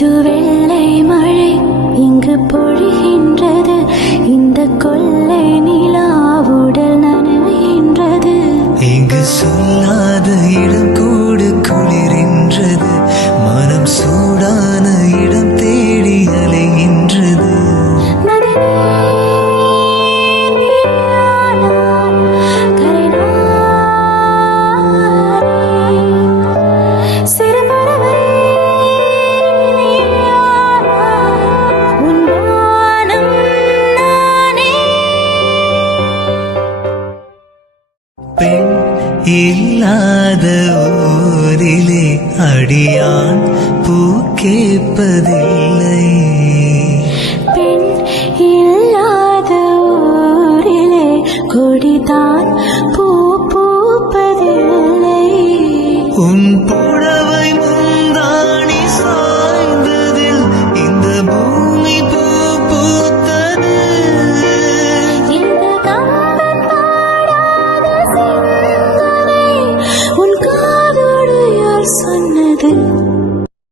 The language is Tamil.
புது வெள்ளை மழை இங்கு பொழிகின்றது. இந்த கொள்ளை நிலாவுடல் நனைகின்றது. இங்கு சொல்லாத இடம் கூடு குளிரின்றது. மனம் சூடான இடம் தேடி அலைகின்றது. பெண் இல்லாத ஊரிலே அடியான் பூ கேட்பதில்லை. பெண் இல்லாத ஊரிலே கொடிதான் பூ பூப்பதில்லை. உன் புடவை முந்தாணி சாய்ந்ததில் இந்த பூமி பூ பூத்தது. இந்த கம்பன் பாடாத சிந்தனை உன் காதோடு யார் சொன்னது?